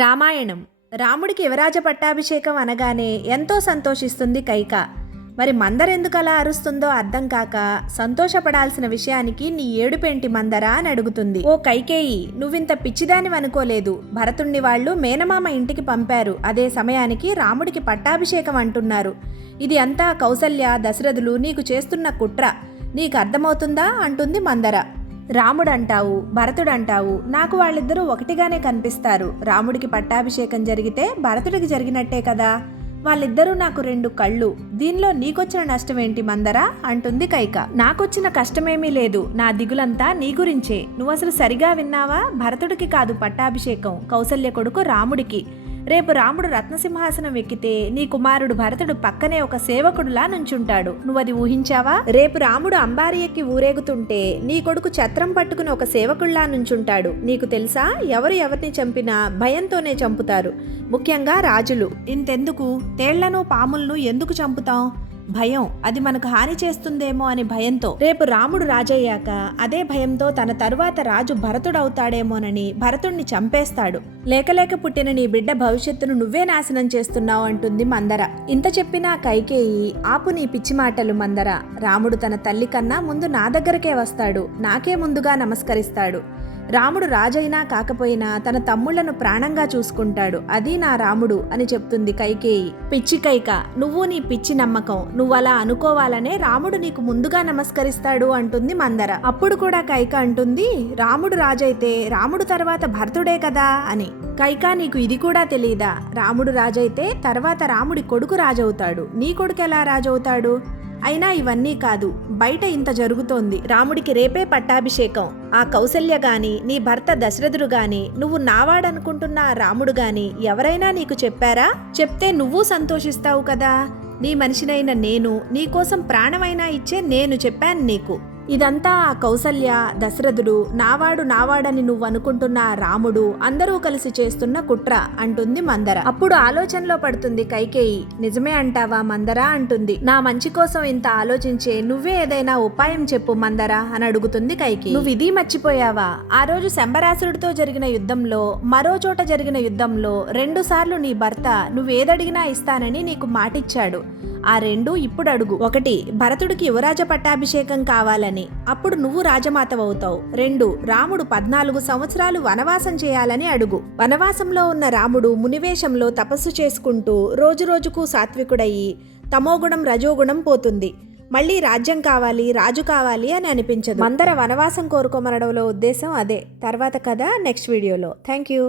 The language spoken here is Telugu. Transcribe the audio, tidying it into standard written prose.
రామాయణం. రాముడికి యువరాజ పట్టాభిషేకం అనగానే ఎంతో సంతోషిస్తుంది కైక. మరి మందరెందుకలా అరుస్తుందో అర్థం కాక సంతోషపడాల్సిన విషయానికి నీ ఏడుపేంటి మందరా అని అడుగుతుంది. ఓ కైకేయి, నువ్వింత పిచ్చిదాని అనుకోలేదు. భరతుణ్ణి వాళ్ళు మేనమామ ఇంటికి పంపారు. అదే సమయానికి రాముడికి పట్టాభిషేకం అంటున్నారు. ఇది అంతా కౌసల్య దశరథులు నీకు చేస్తున్న కుట్ర. నీకు అర్థమవుతుందా అంటుంది మందర. రాముడంటావు, భరతుడంటావు, నాకు వాళ్ళిద్దరూ ఒకటిగానే కనిపిస్తారు. రాముడికి పట్టాభిషేకం జరిగితే భరతుడికి జరిగినట్టే కదా. వాళ్ళిద్దరూ నాకు రెండు కళ్ళు. దీనిలో నీకొచ్చిన నష్టమేంటి మందరా అంటుంది కైక. నాకొచ్చిన కష్టమేమీ లేదు. నా దిగులంతా నీ గురించే. నువ్వసలు సరిగా విన్నావా? భరతుడికి కాదు పట్టాభిషేకం, కౌసల్య కొడుకు రాముడికి. రేపు రాముడు రత్నసింహాసనం ఎక్కితే నీ కుమారుడు భరతుడు పక్కనే ఒక సేవకుడులా నుంచుంటాడు. నువ్వది ఊహించావా? రేపు రాముడు అంబారి ఎక్కి ఊరేగుతుంటే నీ కొడుకు ఛత్రం పట్టుకుని ఒక సేవకుళ్లా నుంచుంటాడు. నీకు తెలుసా, ఎవరు ఎవరిని చంపినా భయంతోనే చంపుతారు. ముఖ్యంగా రాజులు. ఇంతెందుకు, తేళ్లను పాములను ఎందుకు చంపుతాం? భయం. అది మనకు హాని చేస్తుందేమో అని భయంతో. రేపు రాముడు రాజయ్యాక అదే భయంతో తన తరువాత రాజు భరతుడవుతాడేమోనని భరతుణ్ణి చంపేస్తాడు. లేకలేక పుట్టిన నీ బిడ్డ భవిష్యత్తును నువ్వే నాశనం చేస్తున్నావు అంటుంది మందర. ఇంత చెప్పినా కైకేయి, ఆపు నీ పిచ్చి మాటలు మందర. రాముడు తన తల్లి కన్నా ముందు నా దగ్గరకే వస్తాడు. నాకే ముందుగా నమస్కరిస్తాడు. రాముడు రాజైనా కాకపోయినా తన తమ్ముళ్లను ప్రాణంగా చూసుకుంటాడు. అది నా రాముడు అని చెప్తుంది కైకేయి. పిచ్చి కైక, నువ్వు నీ పిచ్చి నమ్మకం. నువ్వలా అనుకోవాలనే రాముడు నీకు ముందుగా నమస్కరిస్తాడు అంటుంది మందర. అప్పుడు కూడా కైక అంటుంది, రాముడు రాజైతే రాముడు తర్వాత భరతుడే కదా అని. కైక, నీకు ఇది కూడా తెలీదా? రాముడు రాజైతే తర్వాత రాముడి కొడుకు రాజవుతాడు. నీ కొడుకు ఎలా రాజవుతాడు? అయినా ఇవన్నీ కాదు, బయట ఇంత జరుగుతోంది. రాముడికి రేపే పట్టాభిషేకం. ఆ కౌసల్య గాని, నీ భర్త దశరథుడు గాని, నువ్వు నావాడనుకుంటున్న ఆ రాముడు గాని ఎవరైనా నీకు చెప్పారా? చెప్తే నువ్వు సంతోషిస్తావు కదా. నీ మనిషినైన నేను, నీకోసం ప్రాణమైనా ఇచ్చే నేను చెప్పాను నీకు. ఇదంతా ఆ కౌసల్య, దశరథుడు, నావాడని నువ్వు అనుకుంటున్న రాముడు అందరూ కలిసి చేస్తున్న కుట్ర అంటుంది మందర. అప్పుడు ఆలోచనలో పడుతుంది కైకేయి. నిజమే అంటావా మందర అంటుంది. నా మంచి కోసం ఇంత ఆలోచించే నువ్వే ఏదైనా ఉపాయం చెప్పు మందర అని అడుగుతుంది కైకేయి. నువ్వు ఇది మర్చిపోయావా? ఆ రోజు శంబరాసురుడితో జరిగిన యుద్ధంలో, మరో చోట జరిగిన యుద్ధంలో 2 సార్లు నీ భర్త నువ్వేదడిగినా ఇస్తానని నీకు మాటిచ్చాడు. ఆ 2 ఇప్పుడు అడుగు. 1, భరతుడికి యువరాజ పట్టాభిషేకం కావాలని, అప్పుడు నువ్వు రాజమాతవవుతావు. 2, రాముడు 14 సంవత్సరాలు వనవాసం చేయాలని అడుగు. వనవాసంలో ఉన్న రాముడు మునివేషంలో తపస్సు చేసుకుంటూ రోజురోజుకు సాత్వికుడయ్యి తమోగుణం రజోగుణం పోతుంది. మళ్ళీ రాజ్యం కావాలి, రాజు కావాలి అని అనిపించదు. మందర వనవాసం కోరుకోమనడంలో ఉద్దేశం అదే. తర్వాత కథ నెక్స్ట్ వీడియోలో. Thank you.